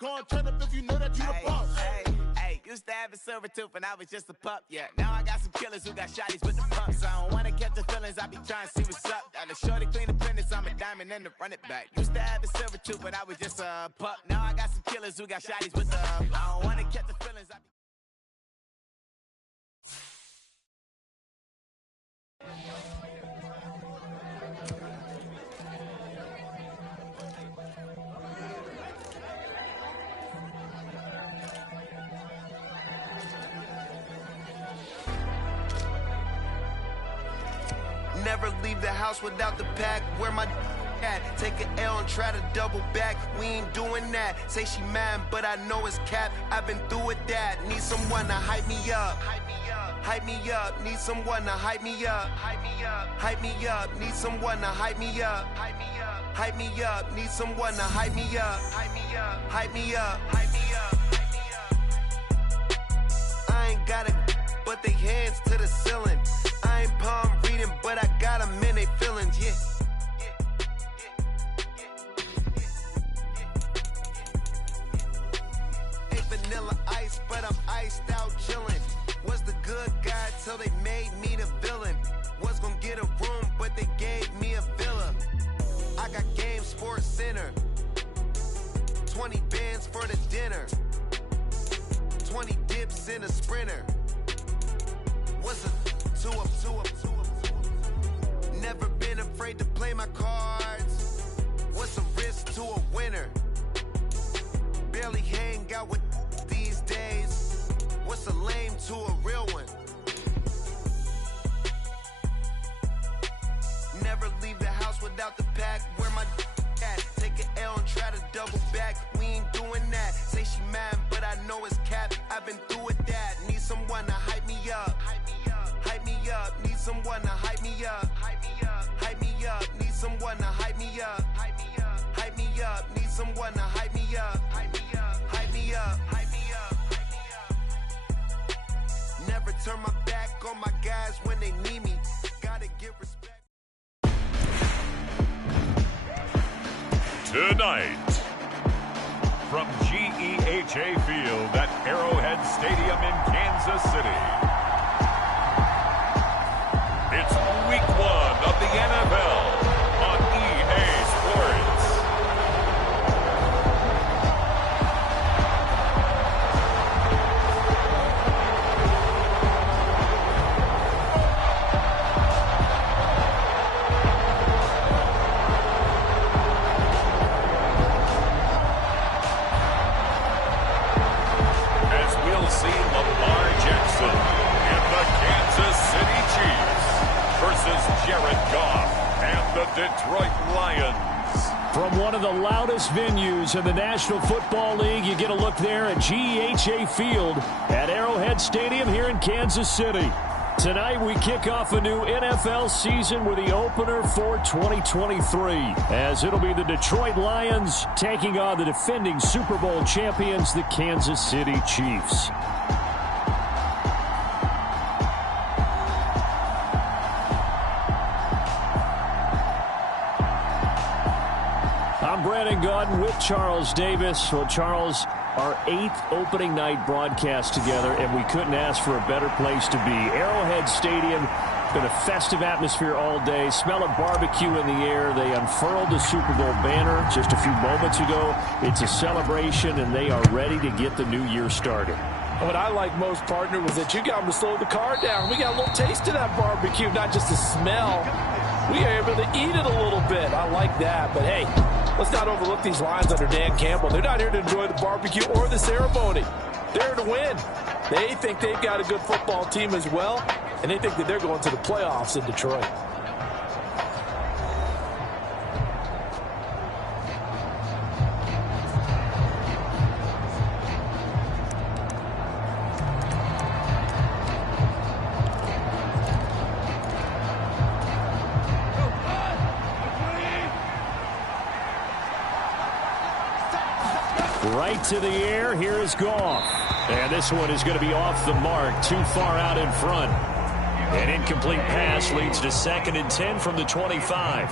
Gonna turn up if you know that you the boss. Hey, used to have a silver tooth when I was just a pup, yeah. Now I got some killers who got shotties with the pumps. I don't wanna catch the feelings, I be trying to see what's up. Got a shorty clean the penis, I'm a diamond and to run it back. Used to have a silver tooth when I was just a pup. Now I got some killers who got shotties with the I don't wanna catch the feelings, I be... Never leave the house without the pack. Where my at? Take an L and try to double back. We ain't doing that. Say she mad, but I know it's cap. I've been through with that. Need someone to hype me up. Hype me up. Need someone to hype me up. Hype me up. Need someone to hype me up. Hype me up. Need someone to hype me up. Hype me up. I ain't got it, but they hands to the ceiling. I ain't palm reading, but I got them in they feelings, yeah. Ain't vanilla ice, but I'm iced out chillin'. Was the good guy till they made me the villain. Was gonna get a room, but they gave me a villa. I got Game Sports Center. 20 bands for the dinner. 20 dips in a sprinter. What's a 2 up? Never been afraid to play my cards. What's a risk to a winner? Barely hang out with these days. What's a lame to a real one? Never leave the house without the pack. Where my at? Take an L and try to double back. We ain't doing that. Say she mad, but I know it's cap. I've been through with that. Need someone to hype me up. Hype me up. Need someone to hype me up. Hype me up. Need someone to hype me up. Hype me up. Need someone to hype me up. Hype me up. Never turn my back on my guys when they need me. Gotta give respect. Tonight, from GEHA Field at Arrowhead Stadium in Kansas City, it's Week 1 of the NFL on EA Sports. As we'll see Lamar Jackson and the Kansas City Chiefs versus Jared Goff and the Detroit Lions. From one of the loudest venues in the National Football League, you get a look there at GEHA Field at Arrowhead Stadium here in Kansas City. Tonight we kick off a new NFL season with the opener for 2023, as it'll be the Detroit Lions taking on the defending Super Bowl champions, the Kansas City Chiefs. I'm Brandon Gaudin with Charles Davis. Well, Charles, our 8th opening night broadcast together, and we couldn't ask for a better place to be. Arrowhead Stadium, been a festive atmosphere all day. Smell of barbecue in the air. They unfurled the Super Bowl banner just a few moments ago. It's a celebration, and they are ready to get the new year started. What I like most, partner, was that you got them to slow the car down. We got a little taste of that barbecue, not just the smell. We are able to eat it a little bit. I like that. But, hey, let's not overlook these Lions under Dan Campbell. They're not here to enjoy the barbecue or the ceremony. They're here to win. They think they've got a good football team as well, and they think that they're going to the playoffs in Detroit. Right to the air, here is Goff. And this one is going to be off the mark, too far out in front. An incomplete pass leads to 2nd and 10 from the 25.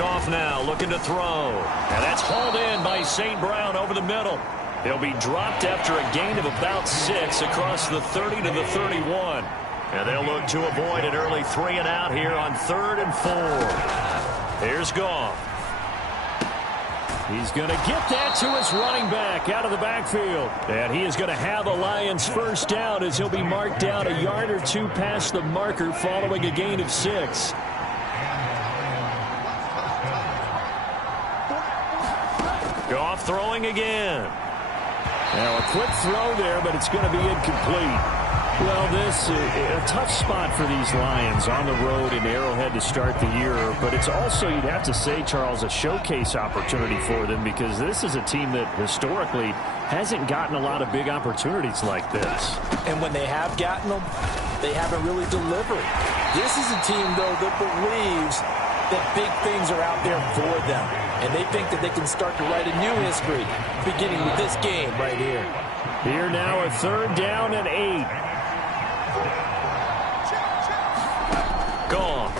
Goff now looking to throw. And that's hauled in by St. Brown over the middle. He'll be dropped after a gain of about 6 across the 30 to the 31. And they'll look to avoid an early 3 and out here on 3rd and 4. Here's Goff. He's going to get that to his running back out of the backfield. And he is going to have a Lions first down as he'll be marked down a yard or 2 past the marker following a gain of 6. Goff throwing again. Now a quick throw there, but it's going to be incomplete. Well, this is a tough spot for these Lions on the road in Arrowhead to start the year. But it's also, you'd have to say, Charles, a showcase opportunity for them because this is a team that historically hasn't gotten a lot of big opportunities like this. And when they have gotten them, they haven't really delivered. This is a team, though, that believes that big things are out there for them. And they think that they can start to write a new history, beginning with this game right here. Here now a 3rd down and 8. Gone.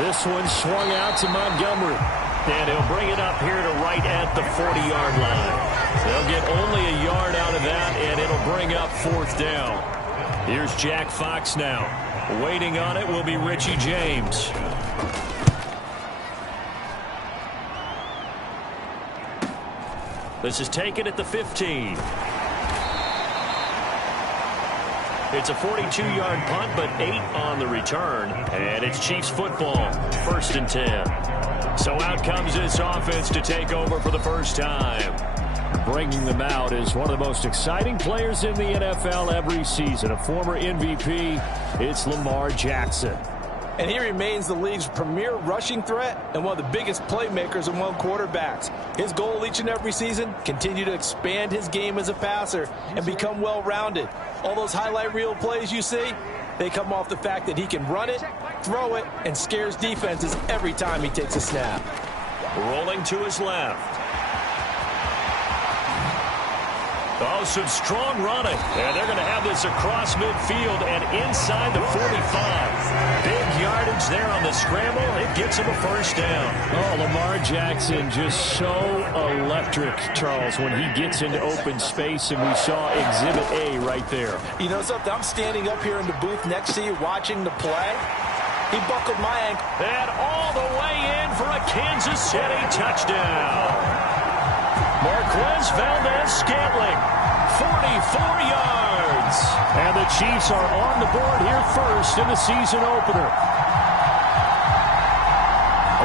This one swung out to Montgomery. And he'll bring it up here to right at the 40-yard line. They'll get only a yard out of that, and it'll bring up 4th down. Here's Jack Fox now. Waiting on it will be Richie James. This is taken at the 15. It's a 42-yard punt, but 8 on the return. And it's Chiefs football, 1st and 10. So out comes this offense to take over for the first time. Bringing them out is one of the most exciting players in the NFL every season. A former MVP, it's Lamar Jackson. And he remains the league's premier rushing threat and one of the biggest playmakers among quarterbacks. His goal each and every season, continue to expand his game as a passer and become well-rounded. All those highlight reel plays you see, they come off the fact that he can run it, throw it, and scares defenses every time he takes a snap. Rolling to his left. Oh, some strong running. And they're going to have this across midfield and inside the 45. Big yardage there on the scramble. It gets him a first down. Oh, Lamar Jackson just so electric, Charles, when he gets into open space, and we saw Exhibit A right there. You know something? I'm standing up here in the booth next to you watching the play. He buckled my ankle. And all the way in for a Kansas City touchdown. Marquez Valdez-Scantling, 44 yards. And the Chiefs are on the board here first in the season opener.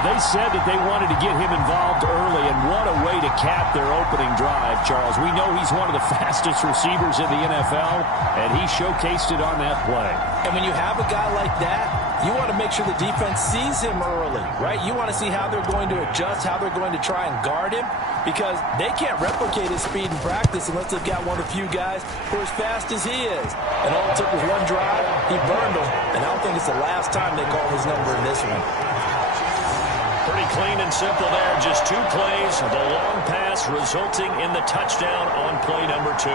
They said that they wanted to get him involved early, and what a way to cap their opening drive, Charles. We know he's one of the fastest receivers in the NFL, and he showcased it on that play. And when you have a guy like that, you want to make sure the defense sees him early, right? You want to see how they're going to adjust, how they're going to try and guard him, because they can't replicate his speed in practice unless they've got one of the few guys who are as fast as he is. And all it took was one drive, he burned them, and I don't think it's the last time they call his number in this one. Pretty clean and simple there, just 2 plays. The long pass resulting in the touchdown on play number 2.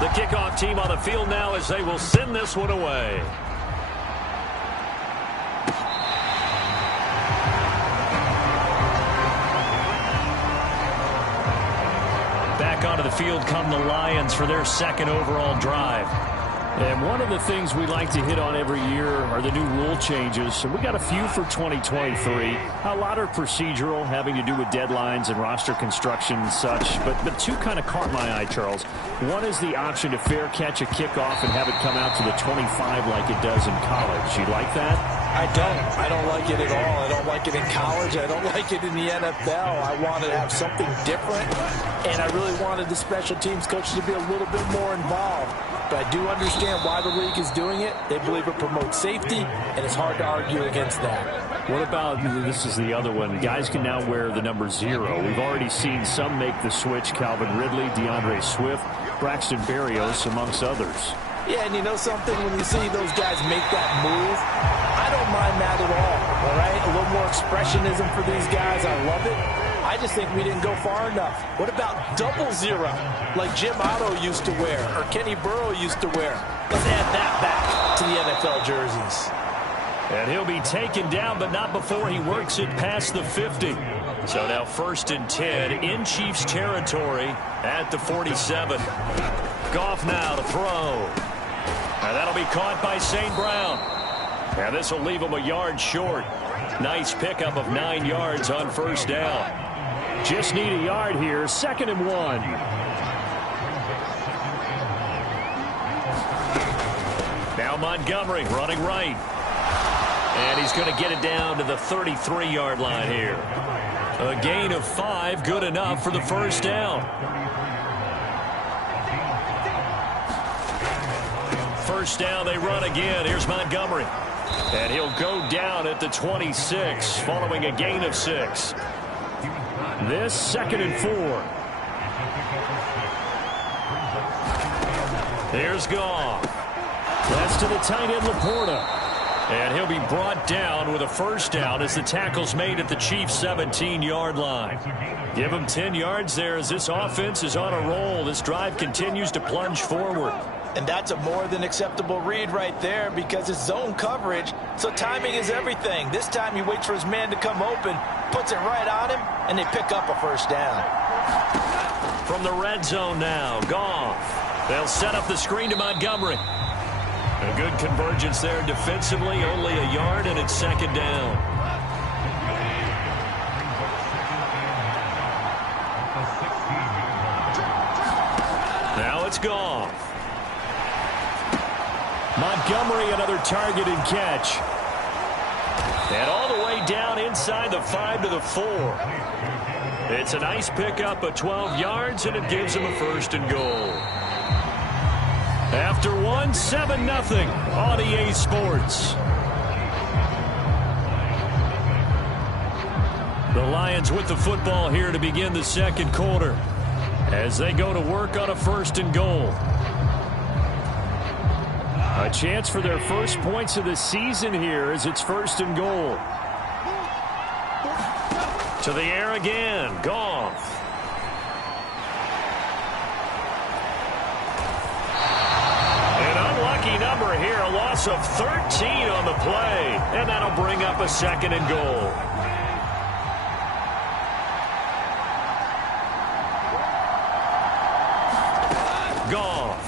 The kickoff team on the field now as they will send this one away. Back onto the field come the Lions for their 2nd overall drive. And one of the things we like to hit on every year are the new rule changes. So we got a few for 2023. A lot are procedural, having to do with deadlines and roster construction and such. But 2 kind of caught my eye, Charles. One is the option to fair catch a kickoff and have it come out to the 25 like it does in college. You like that? I don't. I don't like it at all. I don't like it in college. I don't like it in the NFL. I want to have something different. And I really wanted the special teams coaches to be a little bit more involved. But I do understand why the league is doing it. They believe it promotes safety, and it's hard to argue against that. What about, this is the other one, guys can now wear the number 0. We've already seen some make the switch, Calvin Ridley, DeAndre Swift, Braxton Berrios, amongst others. Yeah, and you know something? When you see those guys make that move, I I don't mind that at all right? A little more expressionism for these guys. I love it. I just think we didn't go far enough. What about 00, like Jim Otto used to wear or Kenny Burrow used to wear? Let's add that back to the NFL jerseys. And he'll be taken down, but not before he works it past the 50. So now 1st and 10 in Chiefs territory at the 47. Goff now to throw. And that'll be caught by St. Brown. And this will leave him a yard short. Nice pickup of 9 yards on 1st down. Just need a yard here. 2nd and 1. Now Montgomery running right. And he's going to get it down to the 33-yard line here. A gain of 5, good enough for the 1st down. 1st down, they run again. Here's Montgomery. And he'll go down at the 26, following a gain of 6. This 2nd and 4. Here's Goff. That's to the tight end, Laporta. And he'll be brought down with a 1st down as the tackle's made at the Chiefs' 17-yard line. Give him 10 yards there as this offense is on a roll. This drive continues to plunge forward. And that's a more than acceptable read right there because it's zone coverage, so timing is everything. This time he waits for his man to come open, puts it right on him, and they pick up a 1st down. From the red zone now, Goff. They'll set up the screen to Montgomery. A good convergence there defensively, only a yard, and it's 2nd down. Now it's Goff. Montgomery, another targeted catch. And all the way down inside the 5 to the 4. It's a nice pickup of 12 yards, and it gives him a 1st and goal. After 1, 7-0 on EA Sports. The Lions with the football here to begin the 2nd quarter as they go to work on a 1st and goal. A chance for their first points of the season here as it's 1st and goal. To the air again, Goff. Number here, a loss of 13 on the play, and that'll bring up a 2nd and goal. Goff.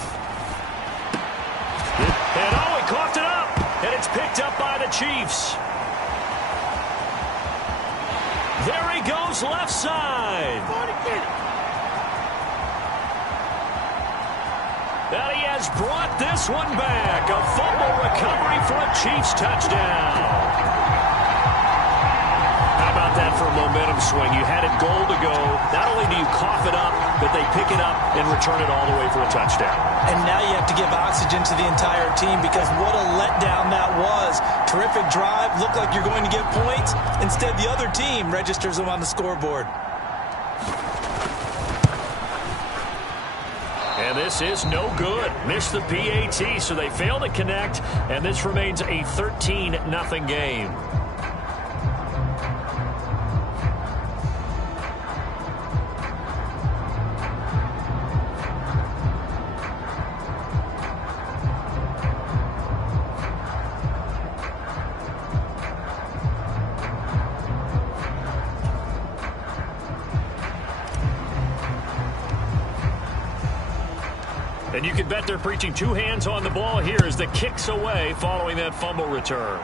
And he coughed it up, and it's picked up by the Chiefs. There he goes, left side. And he has brought this one back. A fumble recovery for a Chiefs touchdown. How about that for a momentum swing? You had it goal to go. Not only do you cough it up, but they pick it up and return it all the way for a touchdown. And now you have to give oxygen to the entire team because what a letdown that was. Terrific drive. Looked like you're going to get points. Instead, the other team registers them on the scoreboard. And this is no good. Missed the PAT, so they fail to connect, and this remains a 13-0 game. And you can bet they're preaching 2 hands on the ball here as the kick's away following that fumble return.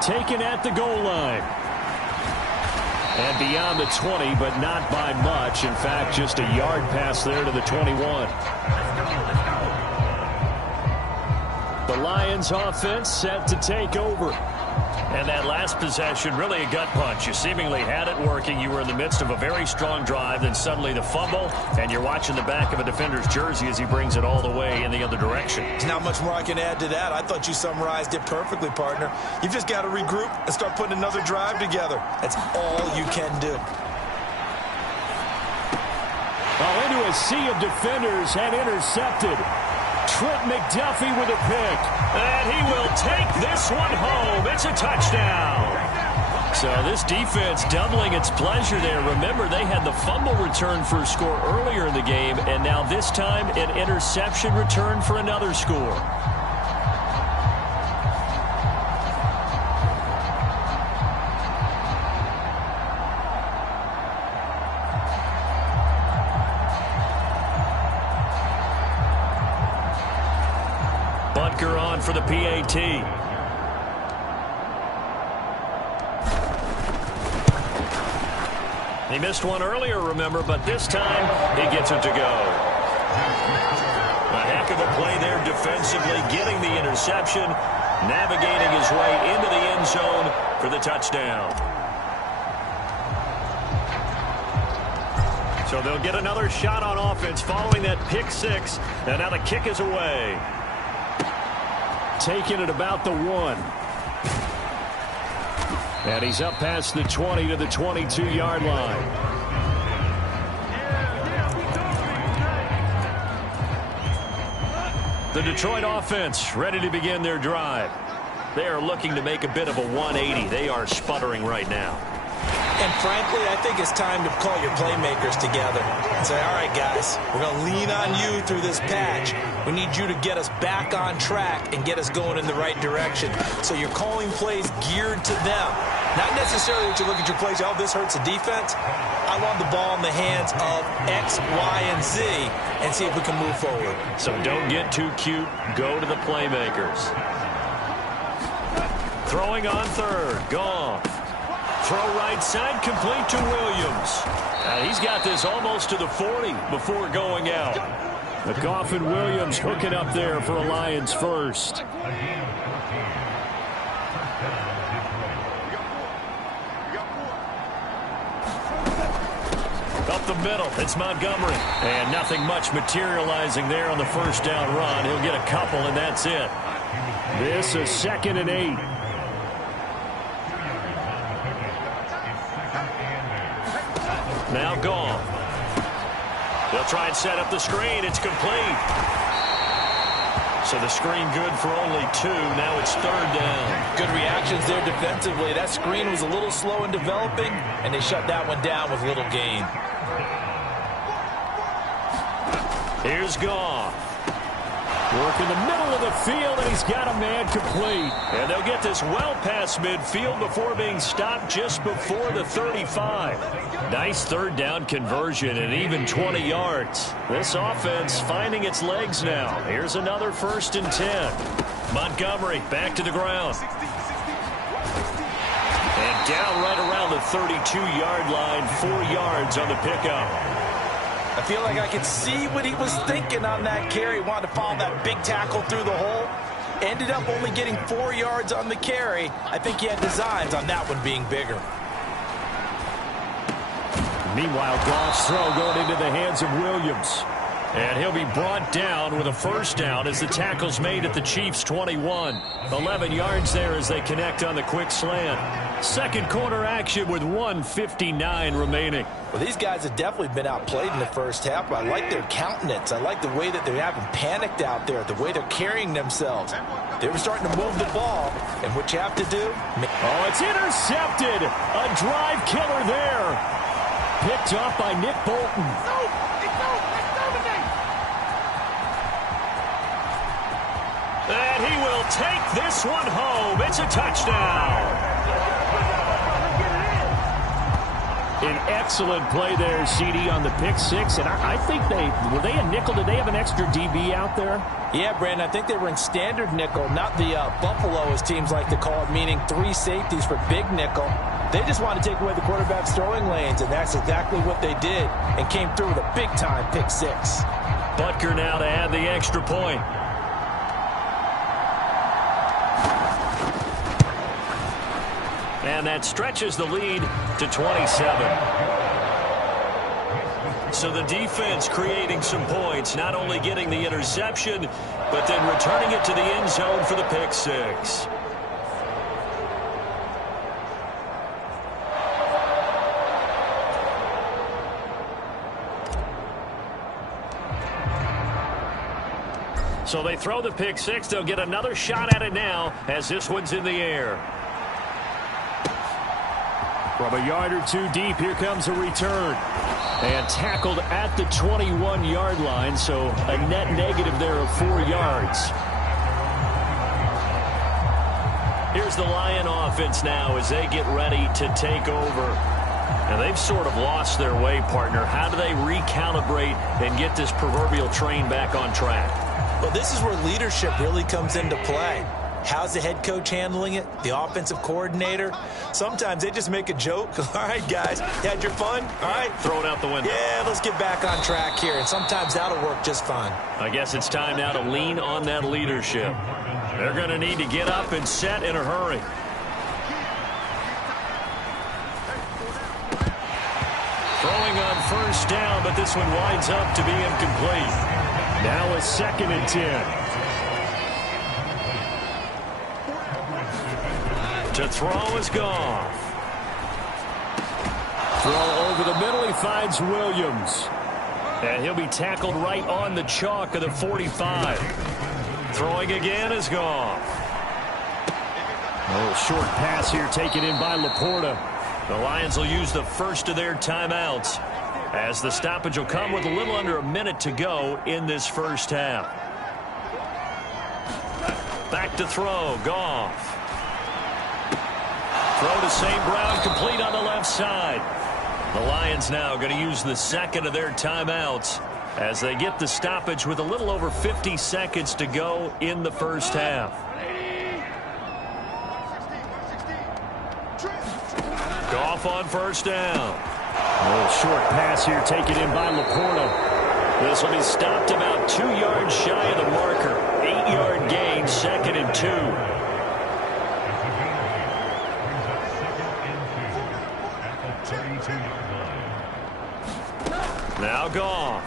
Taken at the goal line. And beyond the 20, but not by much. In fact, just a yard pass there to the 21. The Lions offense set to take over. And that last possession, really a gut punch. You seemingly had it working. You were in the midst of a very strong drive. Then suddenly the fumble, and you're watching the back of a defender's jersey as he brings it all the way in the other direction. There's not much more I can add to that. I thought you summarized it perfectly, partner. You've just got to regroup and start putting another drive together. That's all you can do. Well, into a sea of defenders and intercepted. Trent McDuffie with a pick. And he will take this one home. It's a touchdown. So this defense doubling its pleasure there. Remember, they had the fumble return for a score earlier in the game, and now this time an interception return for another score. Butker on for the PAT. He missed one earlier, remember, but this time he gets it to go. A heck of a play there defensively, getting the interception, navigating his way into the end zone for the touchdown. So they'll get another shot on offense following that pick six, and now the kick is away. Taking it about the 1. And he's up past the 20 to the 22-yard line. The Detroit offense ready to begin their drive. They are looking to make a bit of a 180. They are sputtering right now. And frankly, I think it's time to call your playmakers together and say, all right, guys, we're going to lean on you through this patch. We need you to get us back on track and get us going in the right direction. So you're calling plays geared to them. Not necessarily that you look at your plays, oh, this hurts the defense. I want the ball in the hands of X, Y, and Z and see if we can move forward. So don't get too cute. Go to the playmakers. Throwing on third. Gone. Throw right side, complete to Williams. He's got this almost to the 40 before going out. McGoff and Williams hooking up there for a Lions first. Up the middle, it's Montgomery. And nothing much materializing there on the first down run. He'll get a couple, and that's it. This is 2nd and 8. Now gone. They'll try and set up the screen. It's complete. So the screen good for only 2. Now it's 3rd down. Good reactions there defensively. That screen was a little slow in developing, and they shut that one down with little gain. Here's Goff. Work in the middle of the field, and he's got a man complete. And they'll get this well past midfield before being stopped just before the 35. Nice 3rd down conversion and even 20 yards. This offense finding its legs now. Here's another 1st and 10. Montgomery back to the ground. And down right around the 32-yard line, 4 yards on the pickup. I feel like I could see what he was thinking on that carry. Wanted to follow that big tackle through the hole. Ended up only getting 4 yards on the carry. I think he had designs on that one being bigger. Meanwhile, Goff's throw going into the hands of Williams. And he'll be brought down with a 1st down as the tackle's made at the Chiefs' 21. 11 yards there as they connect on the quick slant. Second quarter action with 1:59 remaining. Well, these guys have definitely been outplayed in the first half, but I like their countenance. I like the way that they haven't panicked out there, the way they're carrying themselves. They were starting to move the ball, and what you have to do... Oh, it's intercepted. A drive killer there. Picked up by Nick Bolton. And he will take this one home. It's a touchdown. An excellent play there, CD, on the pick six. And I think were they a nickel? Did they have an extra DB out there? Yeah, Brandon, I think they were in standard nickel, not the Buffalo, as teams like to call it, meaning 3 safeties for big nickel. They just want to take away the quarterback's throwing lanes, and that's exactly what they did, and came through with a big-time pick six. Butker now to add the extra point. And that stretches the lead to 27. So the defense creating some points, not only getting the interception, but then returning it to the end zone for the pick six. So they throw the pick six. They'll get another shot at it now as this one's in the air. From a yard or two deep, here comes a return. And tackled at the 21-yard line, so a net negative there of 4 yards. Here's the Lion offense now as they get ready to take over. And they've sort of lost their way, partner. How do they recalibrate and get this proverbial train back on track? Well, this is where leadership really comes into play. How's the head coach handling it? The offensive coordinator? Sometimes they just make a joke. All right, guys, you had your fun? All right. Throw it out the window. Yeah, let's get back on track here. And sometimes that'll work just fine. I guess it's time now to lean on that leadership. They're going to need to get up and set in a hurry. Throwing on first down, but this one winds up to be incomplete. Now a 2nd and 10. To throw is Goff. Throw over the middle. He finds Williams. And he'll be tackled right on the chalk of the 45. Throwing again is Goff. A little short pass here taken in by Laporta. The Lions will use the first of their timeouts as the stoppage will come with a little under a minute to go in this first half. Back to throw. Goff. Throw to St. Brown, complete on the left side. The Lions now going to use the second of their timeouts as they get the stoppage with a little over 50 seconds to go in the first half. Goff on first down. A little short pass here taken in by Laporta. This will be stopped about 2 yards shy of the marker. 8-yard gain, 2nd and 2. Now Goff.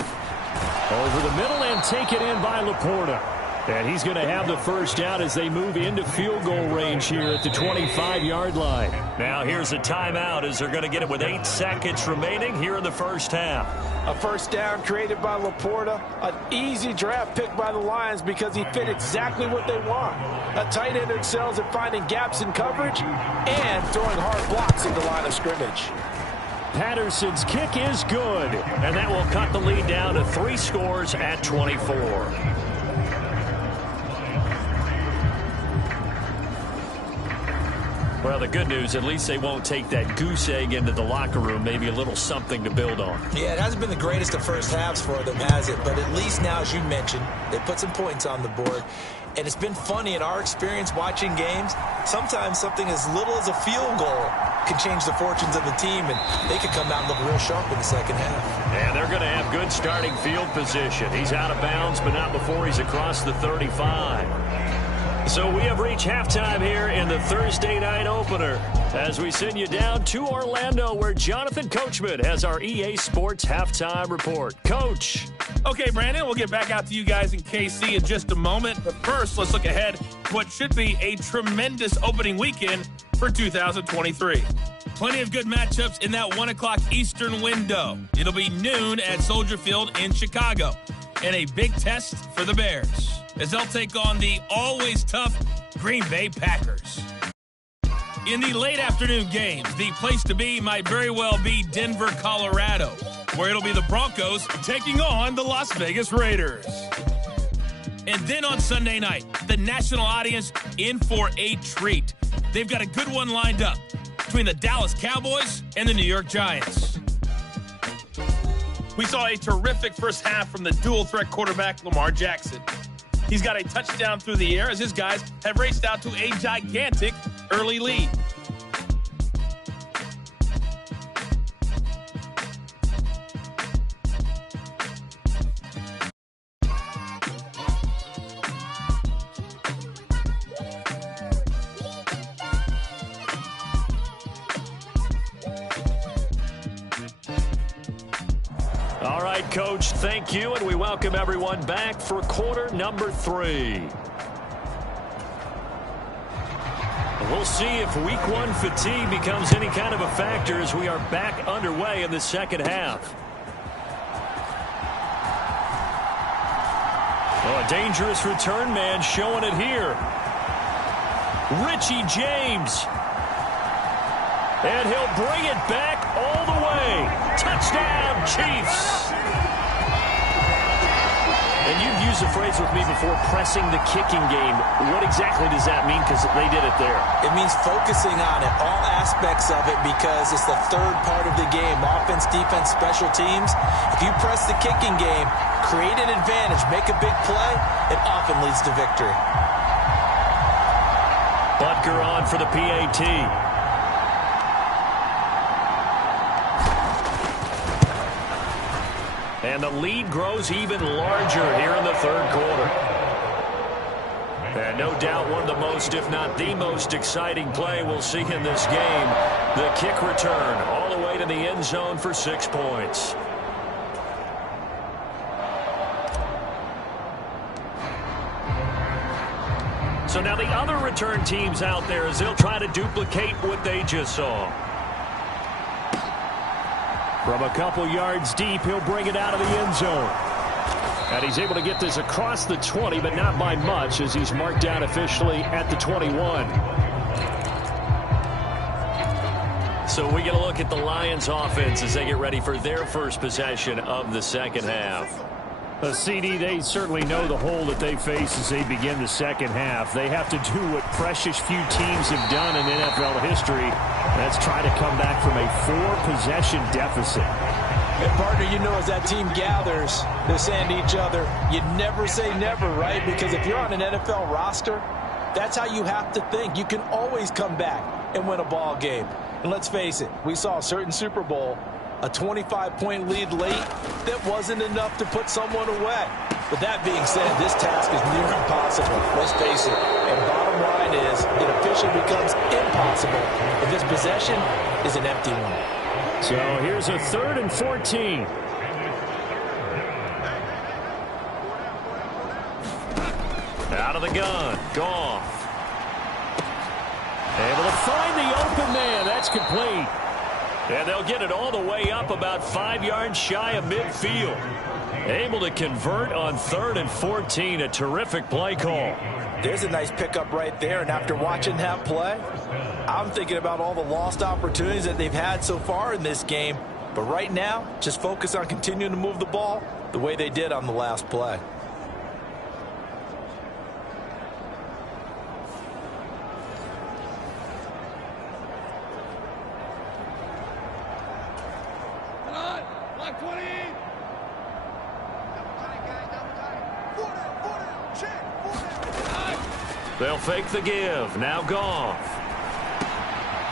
Over the middle and taken in by Laporta. And he's going to have the first down as they move into field goal range here at the 25-yard line. Now here's a timeout as they're going to get it with 8 seconds remaining here in the first half. A first down created by Laporta. An easy draft pick by the Lions because he fit exactly what they want. A tight end excels at finding gaps in coverage and throwing hard blocks into the line of scrimmage. Patterson's kick is good, and that will cut the lead down to 3 scores at 24. Well, the good news, at least they won't take that goose egg into the locker room, maybe a little something to build on. Yeah, it hasn't been the greatest of first halves for them, has it? But at least now, as you mentioned, they put some points on the board. And it's been funny in our experience watching games. Sometimes something as little as a field goal can change the fortunes of the team, and they could come out and look real sharp in the second half. And they're going to have good starting field position. He's out of bounds, but not before he's across the 35. So we have reached halftime here in the Thursday night opener as we send you down to Orlando where Jonathan Coachman has our EA Sports halftime report. Coach. Okay, Brandon, we'll get back out to you guys in KC in just a moment. But first, let's look ahead to what should be a tremendous opening weekend for 2023. Plenty of good matchups in that 1 o'clock Eastern window. It'll be noon at Soldier Field in Chicago. And a big test for the Bears as they'll take on the always tough Green Bay Packers. In the late afternoon games, the place to be might very well be Denver, Colorado, where it'll be the Broncos taking on the Las Vegas Raiders. And then on Sunday night, the national audience in for a treat. They've got a good one lined up between the Dallas Cowboys and the New York Giants. We saw a terrific first half from the dual-threat quarterback Lamar Jackson. He's got a touchdown through the air as his guys have raced out to a gigantic early lead. All right, Coach, thank you, and we welcome everyone back for quarter number 3. We'll see if week 1 fatigue becomes any kind of a factor as we are back underway in the second half. Oh, a dangerous return man showing it here. Richie James. And he'll bring it back all the way. Touchdown, Chiefs. And you've used the phrase with me before, pressing the kicking game. What exactly does that mean? Because they did it there. It means focusing on it, all aspects of it, because it's the third part of the game. Offense, defense, special teams. If you press the kicking game, create an advantage, make a big play, it often leads to victory. Butker on for the PAT. And the lead grows even larger here in the third quarter. And no doubt one of the most, if not the most exciting play we'll see in this game. The kick return all the way to the end zone for 6 points. So now the other return teams out there as they'll try to duplicate what they just saw. From a couple yards deep, he'll bring it out of the end zone. And he's able to get this across the 20, but not by much, as he's marked down officially at the 21. So we get a look at the Lions offense as they get ready for their first possession of the second half. CD, they certainly know the hole that they face as they begin the second half. They have to do what precious few teams have done in NFL history. That's try to come back from a 4-possession deficit. And partner, you know, as that team gathers, they're saying to each other, you never say never, right? Because if you're on an NFL roster, that's how you have to think. You can always come back and win a ball game. And let's face it, we saw a certain Super Bowl, a 25-point lead late, that wasn't enough to put someone away. But that being said, this task is near impossible. Let's face it. And bottom line is, it officially becomes impossible if this possession is an empty one. So here's a 3rd and 14. Out of the gun. Goff. Able to find the open man. That's complete. And they'll get it all the way up about 5 yards shy of midfield. Able to convert on 3rd and 14. A terrific play call. There's a nice pickup right there. And after watching that play, I'm thinking about all the lost opportunities that they've had so far in this game. But right now, just focus on continuing to move the ball the way they did on the last play. They'll fake the give. Now Goff.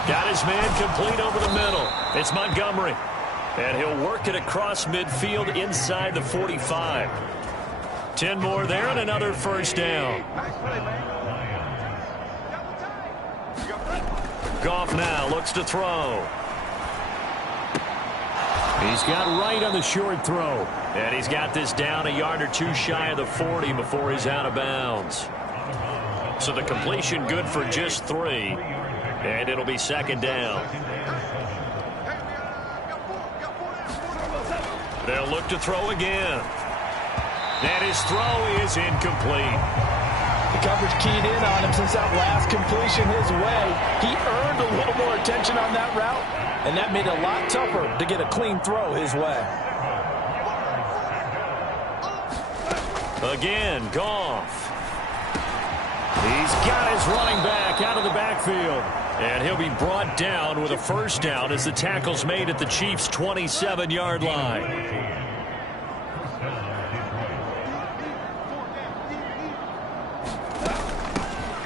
Got his man complete over the middle. It's Montgomery. And he'll work it across midfield inside the 45. 10 more there and another first down. Goff now looks to throw. He's got right on the short throw. And he's got this down a yard or two shy of the 40 before he's out of bounds. So the completion good for just 3. And it'll be second down. They'll look to throw again. And his throw is incomplete. The coverage keyed in on him since that last completion his way. He earned a little more attention on that route, and that made it a lot tougher to get a clean throw his way. Again, Goff. He's got his running back out of the backfield. And he'll be brought down with a first down as the tackle's made at the Chiefs' 27-yard line.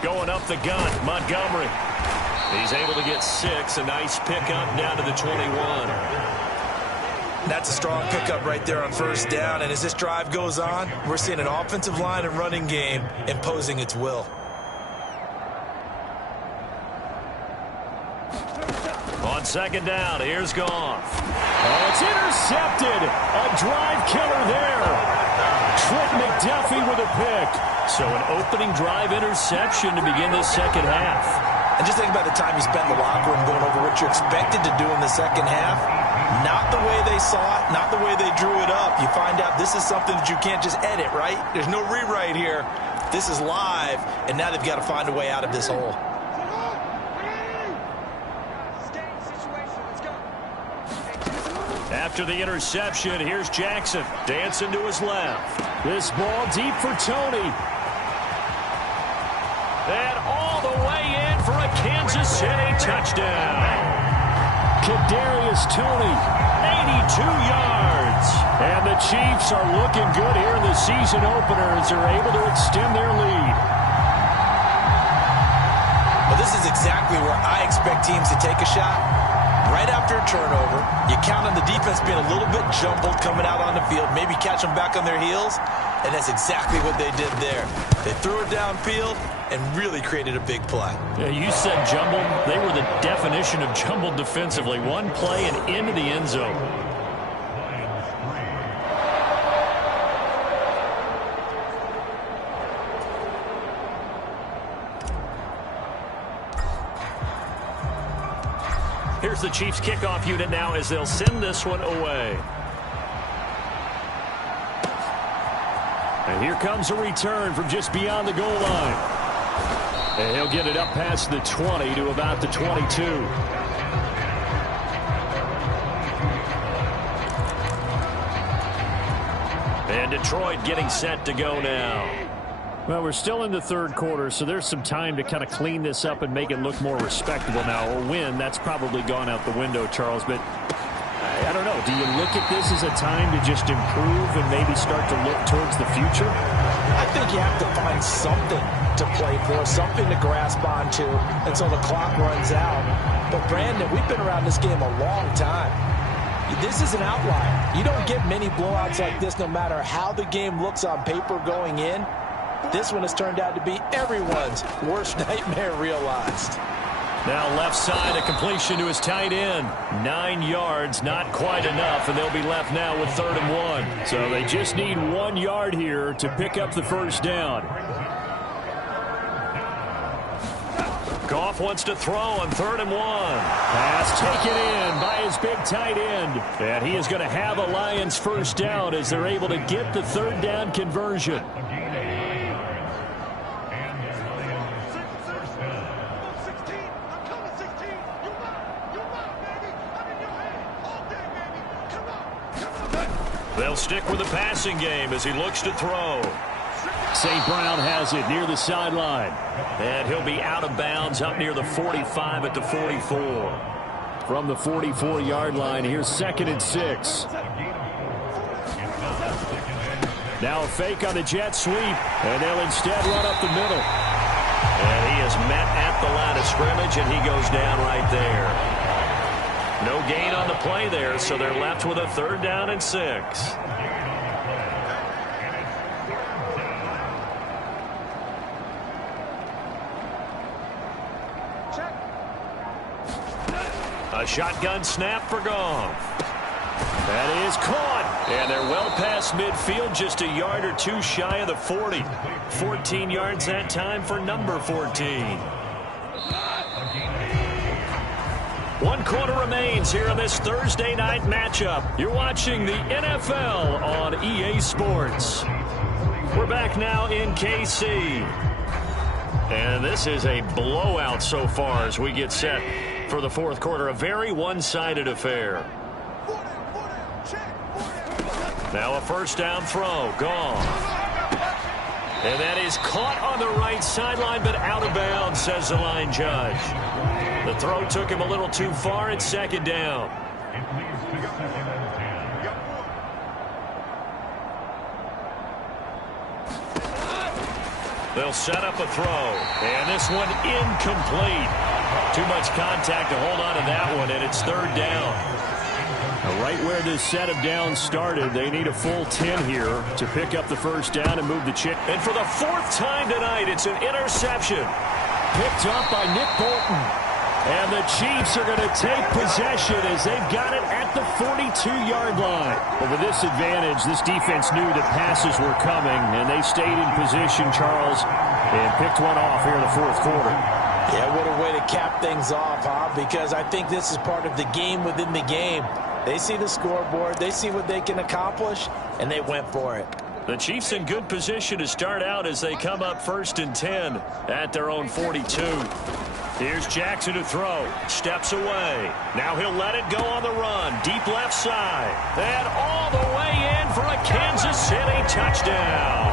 Going up the gun, Montgomery. He's able to get 6. A nice pickup down to the 21. That's a strong pickup right there on first down. And as this drive goes on, we're seeing an offensive line and running game imposing its will. On second down, here's Goff. Oh, it's intercepted. A drive killer there. Trent McDuffie with a pick. So an opening drive interception to begin the second half. And just think about the time you spent in the locker room going over what you expected to do in the second half. Not the way they saw it, not the way they drew it up. You find out this is something that you can't just edit, right? There's no rewrite here. This is live, and now they've got to find a way out of this hole. After the interception, here's Jackson dancing to his left. This ball deep for Tony. And all the way in for a Kansas City touchdown. Kadarius Toney, 82 yards. And the Chiefs are looking good here in the season opener as they're able to extend their lead. Well, this is exactly where I expect teams to take a shot. Right after a turnover, you count on the defense being a little bit jumbled coming out on the field, maybe catch them back on their heels, and that's exactly what they did there. They threw it downfield and really created a big play. Yeah, you said jumbled. They were the definition of jumbled defensively. One play and into the end zone. Here's the Chiefs kickoff unit now as they'll send this one away. And here comes a return from just beyond the goal line. And he'll get it up past the 20 to about the 22. And Detroit getting set to go now. Well, we're still in the third quarter, so there's some time to kind of clean this up and make it look more respectable now. Or win, that's probably gone out the window, Charles. But I don't know. Do you look at this as a time to just improve and maybe start to look towards the future? I think you have to find something to play for, something to grasp onto until the clock runs out. But, Brandon, we've been around this game a long time. This is an outlier. You don't get many blowouts like this no matter how the game looks on paper going in. This one has turned out to be everyone's worst nightmare realized. Now left side, a completion to his tight end. 9 yards, not quite enough, and they'll be left now with 3rd and 1. So they just need 1 yard here to pick up the first down. Goff wants to throw on 3rd and 1. Pass taken in by his big tight end. And he is going to have a Lions first down as they're able to get the 3rd down conversion. They'll stick with the passing game as he looks to throw. St. Brown has it near the sideline. And he'll be out of bounds up near the 45 at the 44. From the 44-yard line, here's 2nd and 6. Now a fake on the jet sweep, and they'll instead run up the middle. And he is met at the line of scrimmage, and he goes down right there. No gain on the play there, so they're left with a 3rd down and 6. A shotgun snap for Goff. That is caught. And they're well past midfield, just a yard or two shy of the 40. 14 yards that time for number 14. 1 quarter remains here in this Thursday night matchup. You're watching the NFL on EA Sports. We're back now in KC. And this is a blowout so far as we get set for the 4th quarter. A very one-sided affair. Now a first down throw. Goff. And that is caught on the right sideline, but out of bounds, says the line judge. The throw took him a little too far. It's 2nd down. They'll set up a throw. And this one incomplete. Too much contact to hold on to that one, and it's 3rd down. Right where this set of downs started, they need a full 10 here to pick up the first down and move the chain. And for the 4th time tonight, it's an interception. Picked up by Nick Bolton. And the Chiefs are going to take possession as they've got it at the 42-yard line. But with this advantage, this defense knew that passes were coming, and they stayed in position, Charles, and picked one off here in the 4th quarter. Yeah, what a way to cap things off, huh? Because I think this is part of the game within the game. They see the scoreboard, they see what they can accomplish, and they went for it. The Chiefs in good position to start out as they come up 1st and 10 at their own 42. Here's Jackson to throw. Steps away. Now he'll let it go on the run. Deep left side. And all the way in for a Kansas City touchdown.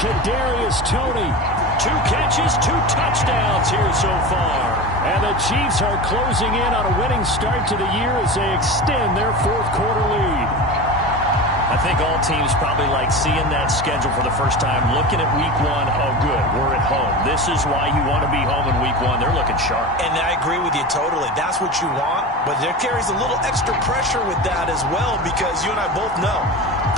Kadarius Toney. 2 catches, 2 touchdowns here so far. And the Chiefs are closing in on a winning start to the year as they extend their 4th quarter lead. I think all teams probably like seeing that schedule for the first time, looking at week 1. Oh, good, we're at home. This is why you want to be home in week 1. They're looking sharp. And I agree with you totally. That's what you want. But there carries a little extra pressure with that as well, because you and I both know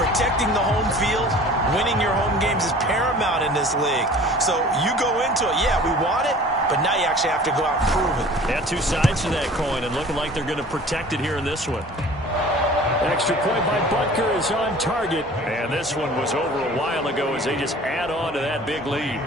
protecting the home field, winning your home games is paramount in this league. So you go into it, yeah, we want it, but now you actually have to go out and prove it. Yeah, 2 sides to that coin, and looking like they're going to protect it here in this one. Extra point by Butker is on target. And this one was over a while ago as they just add on to that big lead.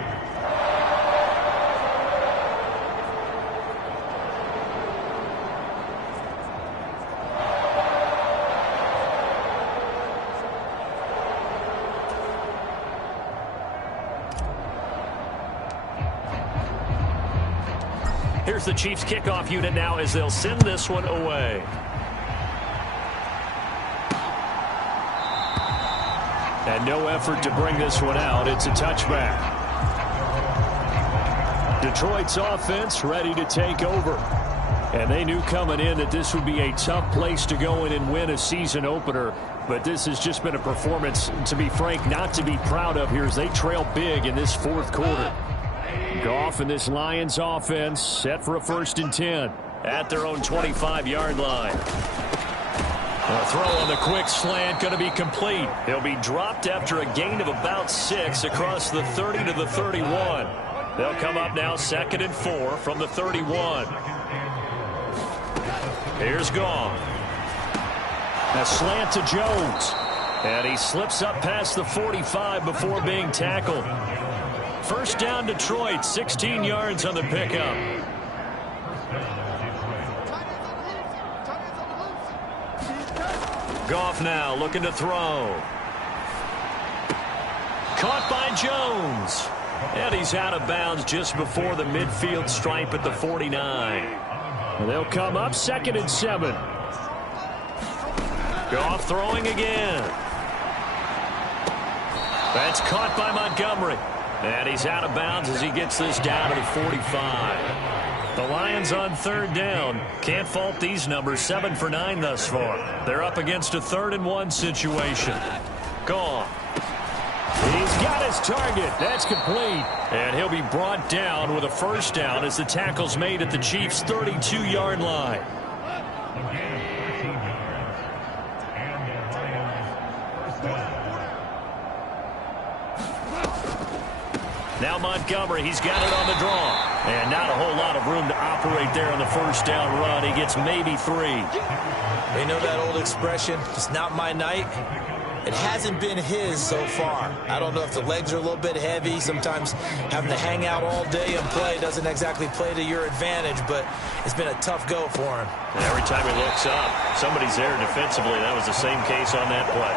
Here's the Chiefs kickoff unit now as they'll send this one away. And no effort to bring this one out. It's a touchback. Detroit's offense ready to take over. And they knew coming in that this would be a tough place to go in and win a season opener. But this has just been a performance, to be frank, not to be proud of here as they trail big in this 4th quarter. Goff and this Lions offense set for a 1st and 10 at their own 25-yard line. A throw on the quick slant going to be complete. He'll be dropped after a gain of about 6 across the 30 to the 31. They'll come up now 2nd and 4 from the 31. Here's Goff. A slant to Jones. And he slips up past the 45 before being tackled. 1st down Detroit, 16 yards on the pickup. Goff now looking to throw. Caught by Jones. And he's out of bounds just before the midfield stripe at the 49. And they'll come up 2nd and 7. Goff throwing again. That's caught by Montgomery. And he's out of bounds as he gets this down to the 45. The Lions on 3rd down. Can't fault these numbers. 7 for 9 thus far. They're up against a 3rd and 1 situation. Goff. He's got his target. That's complete. And he'll be brought down with a 1st down as the tackle's made at the Chiefs' 32-yard line. Now Montgomery, he's got it on the draw. And not a whole lot of room to operate there on the 1st down run. He gets maybe 3. They know that old expression, it's not my night. It hasn't been his so far. I don't know if the legs are a little bit heavy. Sometimes having to hang out all day and play doesn't exactly play to your advantage, but it's been a tough go for him. And every time he looks up, somebody's there defensively. That was the same case on that play.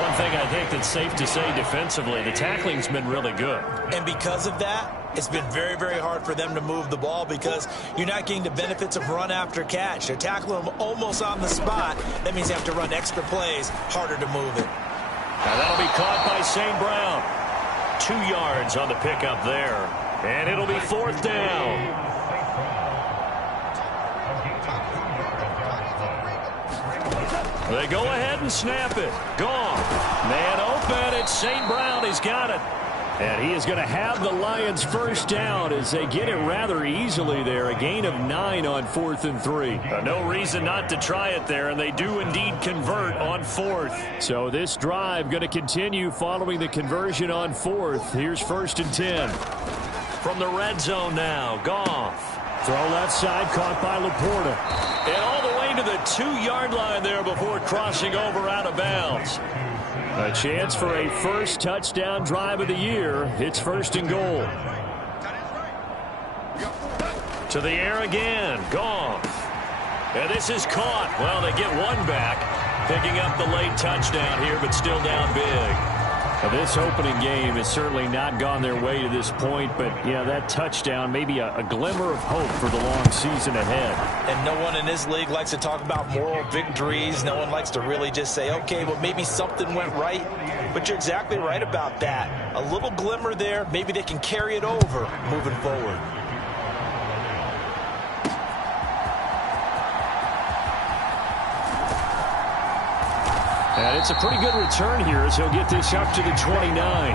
One thing I think that's safe to say defensively, the tackling's been really good. And because of that, it's been very, very hard for them to move the ball because you're not getting the benefits of run after catch. They're tackling them almost on the spot. That means they have to run extra plays, harder to move it. Now that'll be caught by St. Brown. 2 yards on the pickup there. And it'll be 4th down. They go ahead and snap it. Gone. Man open. It's St. Brown. He's got it. And he is going to have the Lions 1st down as they get it rather easily there. A gain of 9 on 4th and 3. No reason not to try it there, and they do indeed convert on 4th. So this drive going to continue following the conversion on 4th. Here's 1st and 10. From the red zone now, Goff. Throw left side, caught by Laporta. And all the way to the 2-yard line there before crossing over out of bounds. A chance for a 1st touchdown drive of the year. It's 1st and goal. To the air again. Goff. And this is caught. Well, they get one back. Picking up the late touchdown here, but still down big. Now, this opening game has certainly not gone their way to this point, but, yeah, that touchdown, maybe a glimmer of hope for the long season ahead. And no one in this league likes to talk about moral victories. No one likes to really just say, okay, well, maybe something went right. But you're exactly right about that. A little glimmer there. Maybe they can carry it over moving forward. And it's a pretty good return here as he'll get this up to the 29.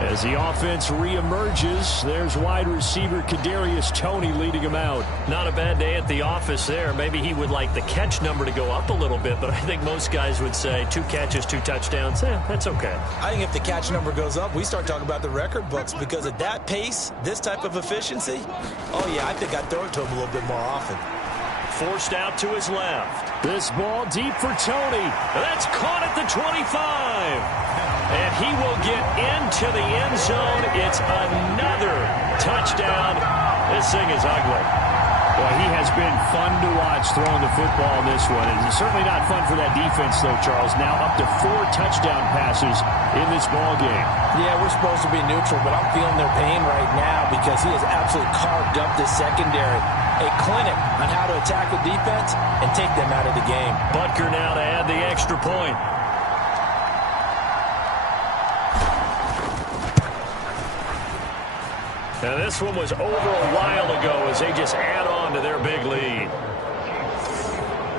As the offense reemerges, there's wide receiver Kadarius Toney leading him out. Not a bad day at the office there. Maybe he would like the catch number to go up a little bit, but I think most guys would say 2 catches, 2 touchdowns. That's okay. I think if the catch number goes up, we start talking about the record books, because at that pace, this type of efficiency, oh yeah, I think I'd throw it to him a little bit more often. Forced out to his left. This ball deep for Toney. That's caught at the 25. And he will get into the end zone. It's another touchdown. This thing is ugly. Well, he has been fun to watch throwing the football in this one. It's certainly not fun for that defense, though, Charles. Now up to 4 touchdown passes in this ball game. Yeah, we're supposed to be neutral, but I'm feeling their pain right now because he has absolutely carved up this secondary. A clinic on how to attack the defense and take them out of the game. Butker now to add the extra point. Now this one was over a while ago as they just add on to their big lead.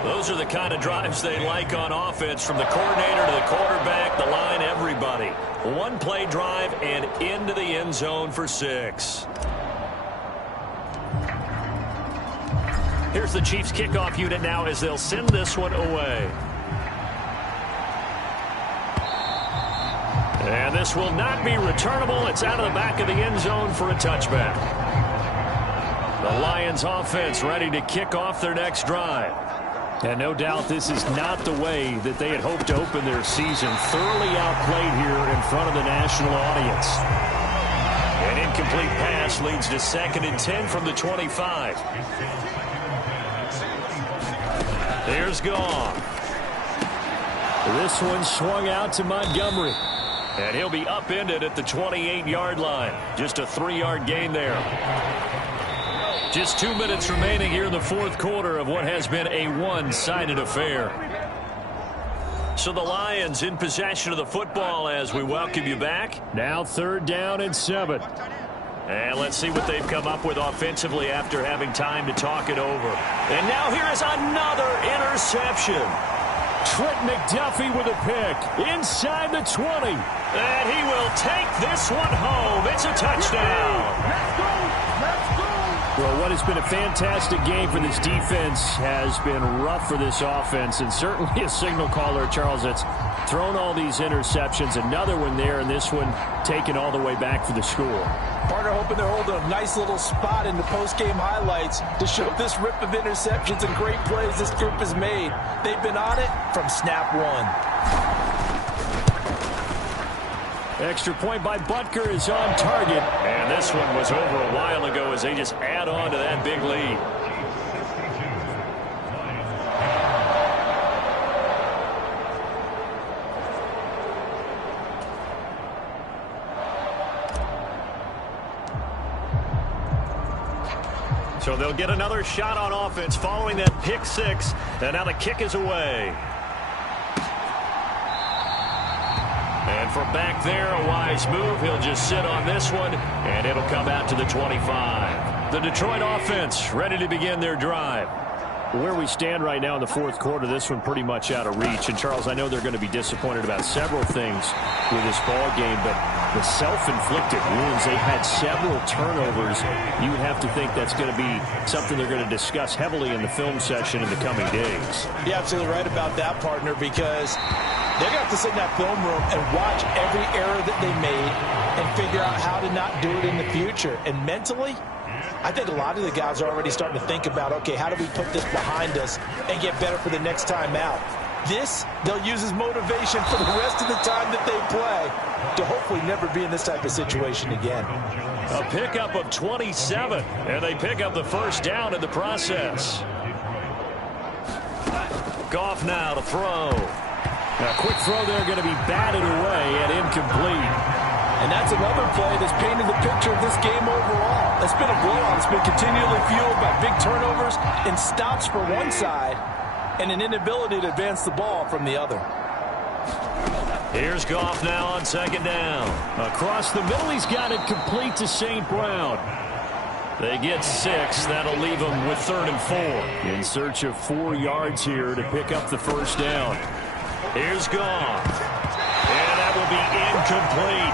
Those are the kind of drives they like on offense, from the coordinator to the quarterback, the line, everybody. 1-play drive and into the end zone for 6. Here's the Chiefs kickoff unit now as they'll send this one away. And this will not be returnable. It's out of the back of the end zone for a touchback. The Lions offense ready to kick off their next drive. And no doubt this is not the way that they had hoped to open their season. Thoroughly outplayed here in front of the national audience. An incomplete pass leads to 2nd and 10 from the 25. There's Goff. This one swung out to Montgomery. And he'll be upended at the 28-yard line. Just a 3-yard gain there. Just 2 minutes remaining here in the 4th quarter of what has been a one-sided affair. So the Lions in possession of the football as we welcome you back. Now 3rd down and 7. And let's see what they've come up with offensively after having time to talk it over. And now here is another interception. Trent McDuffie with a pick inside the 20. And he will take this one home. It's a touchdown. Let's go. Well, what has been a fantastic game for this defense has been rough for this offense, and certainly a signal caller, Charles, that's thrown all these interceptions. Another one there, and this one taken all the way back for the score. Partner hoping they're holding a nice little spot in the post-game highlights to show this rip of interceptions and great plays this group has made. They've been on it from snap 1. Extra point by Butker is on target. And this one was over a while ago as they just add on to that big lead. So they'll get another shot on offense following that pick 6. And now the kick is away. And from back there, a wise move. He'll just sit on this one, and it'll come out to the 25. The Detroit offense ready to begin their drive. Where we stand right now in the 4th quarter, this one pretty much out of reach. And, Charles, I know they're going to be disappointed about several things with this ball game, but the self-inflicted wounds, they've had several turnovers. You would have to think that's going to be something they're going to discuss heavily in the film session in the coming days. You're absolutely right about that, partner, because they're going to have to sit in that film room and watch every error that they made and figure out how to not do it in the future. And mentally, I think a lot of the guys are already starting to think about, okay, how do we put this behind us and get better for the next time out? They'll use as motivation for the rest of the time that they play to hopefully never be in this type of situation again. A pickup of 27, and they pick up the first down in the process. Goff now to throw. A quick throw there going to be batted away and incomplete. And that's another play that's painted the picture of this game overall. It's been a blowout. It's been continually fueled by big turnovers and stops for one side and an inability to advance the ball from the other. Here's Goff now on second down. Across the middle, he's got it complete to St. Brown. They get 6. That'll leave them with 3rd and 4. In search of 4 yards here to pick up the first down. Here's Goff. And that will be incomplete.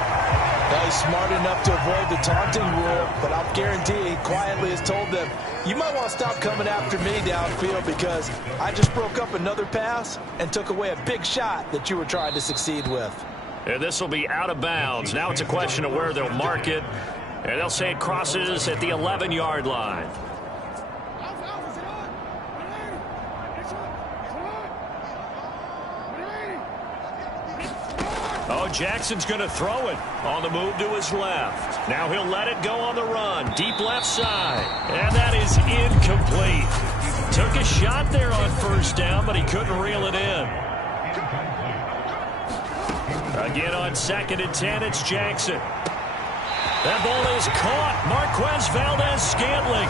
Well, he's smart enough to avoid the taunting rule, but I'll guarantee he quietly has told them, you might want to stop coming after me downfield because I just broke up another pass and took away a big shot that you were trying to succeed with. And this will be out of bounds. Now it's a question of where they'll mark it. And they'll say it crosses at the 11-yard line. Oh, Jackson's going to throw it on the move to his left. Now he'll let it go on the run. Deep left side. And that is incomplete. Took a shot there on first down, but he couldn't reel it in. Again on 2nd and 10, it's Jackson. That ball is caught. Marquez Valdez-Scantling.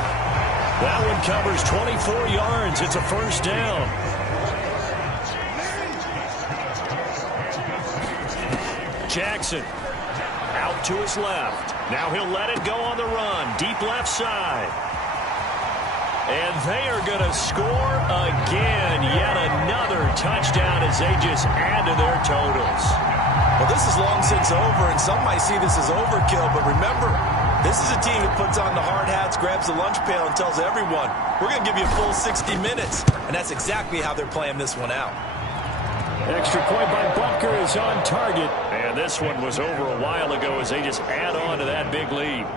That one covers 24 yards. It's a first down. Jackson out to his left. Now he'll let it go on the run. Deep left side. And they are going to score again. Yet another touchdown as they just add to their totals. Well, this is long since over, and some might see this as overkill. But remember, this is a team that puts on the hard hats, grabs the lunch pail, and tells everyone, we're going to give you a full 60 minutes. And that's exactly how they're playing this one out. Extra point by Butker is on target. And this one was over a while ago as they just add on to that big lead.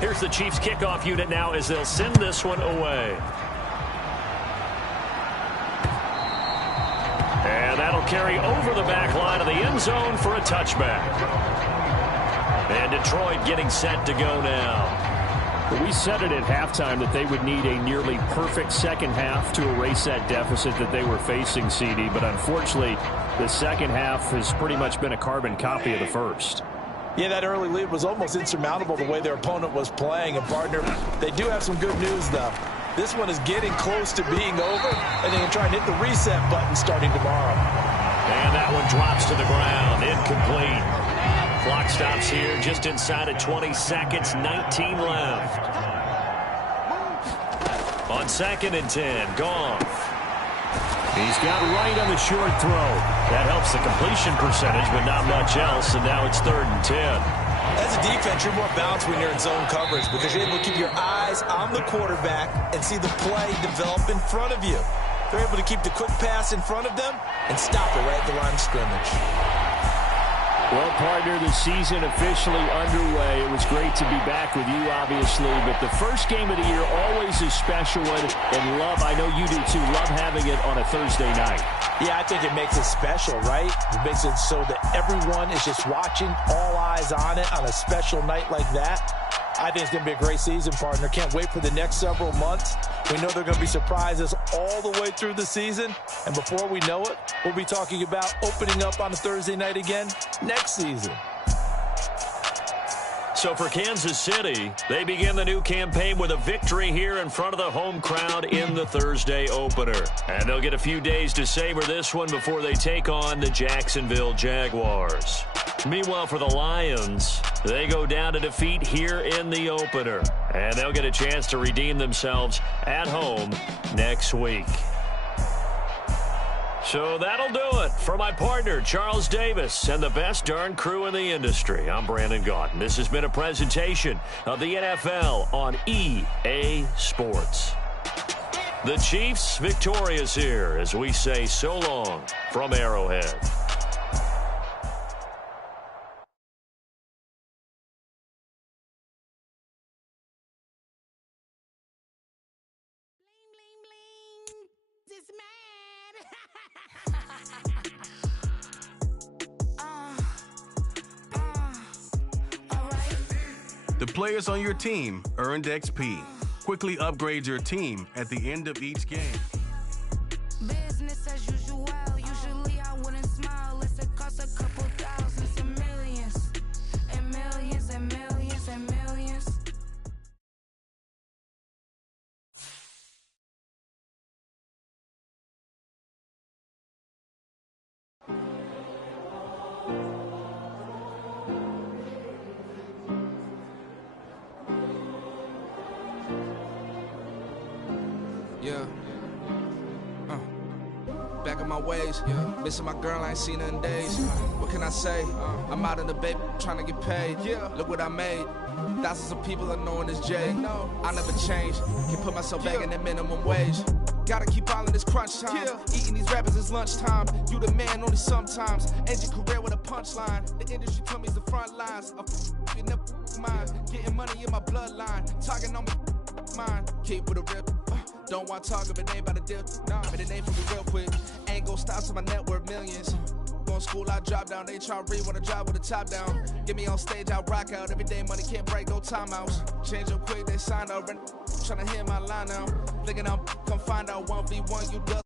Here's the Chiefs kickoff unit now as they'll send this one away. And that'll carry over the back line of the end zone for a touchback. And Detroit getting set to go now. We said it at halftime that they would need a nearly perfect second half to erase that deficit that they were facing, CD. But unfortunately, the second half has pretty much been a carbon copy of the first. Yeah, that early lead was almost insurmountable the way their opponent was playing. And, partner, they do have some good news, though. This one is getting close to being over, and they can try and hit the reset button starting tomorrow. And that one drops to the ground. Incomplete. Clock stops here just inside of 20 seconds. 19 left. On 2nd and 10, Goff. He's got right on the short throw. That helps the completion percentage, but not much else. And now it's 3rd and 10. As a defense, you're more balanced when you're in zone coverage because you're able to keep your eyes on the quarterback and see the play develop in front of you. They're able to keep the quick pass in front of them and stop it right at the line of scrimmage. Well, partner, the season officially underway. It was great to be back with you, obviously, but the first game of the year always a special one, and love, I know you do too, love having it on a Thursday night. Yeah, I think it makes it special, right? It makes it so that everyone is just watching, all eyes on it on a special night like that. I think it's going to be a great season, partner. Can't wait for the next several months. We know there are going to be surprises all the way through the season. And before we know it, we'll be talking about opening up on a Thursday night again next season. So for Kansas City, they begin the new campaign with a victory here in front of the home crowd in the Thursday opener. And they'll get a few days to savor this one before they take on the Jacksonville Jaguars. Meanwhile, for the Lions, they go down to defeat here in the opener. And they'll get a chance to redeem themselves at home next week. So that'll do it for my partner, Charles Davis, and the best darn crew in the industry. I'm Brandon Gaudin. This has been a presentation of the NFL on EA Sports. The Chiefs victorious here as we say so long from Arrowhead. The players on your team earned XP. Quickly upgrade your team at the end of each game. Business as usual. Usually I wouldn't smile unless it costs a couple thousands and millions. And millions and millions and millions. Yeah. Back in my ways, yeah. Missing my girl, I ain't seen her in days. What can I say? I'm out in the baby, trying to get paid. Yeah. Look what I made. Thousands of people are knowing this J. I never change. Can put myself back in the minimum wage. Gotta keep all in this crunch time. Eating these rappers is lunchtime. You the man only sometimes. End your career with a punchline. The industry told me it's the front lines. You never mind. Getting money in my bloodline. Talking on me, mine. Keep with a rip. Don't want to talk if it ain't about the deal. Nah, but it ain't for me real quick. Ain't gon' stop till my net worth millions. Going school, I drop down. They try to read when I drop with the top down. Get me on stage, I rock out. Every day money can't break, no timeouts. Change up quick, they sign up. Tryna hear my line now. Thinking I'm come find out 1v1, you duck.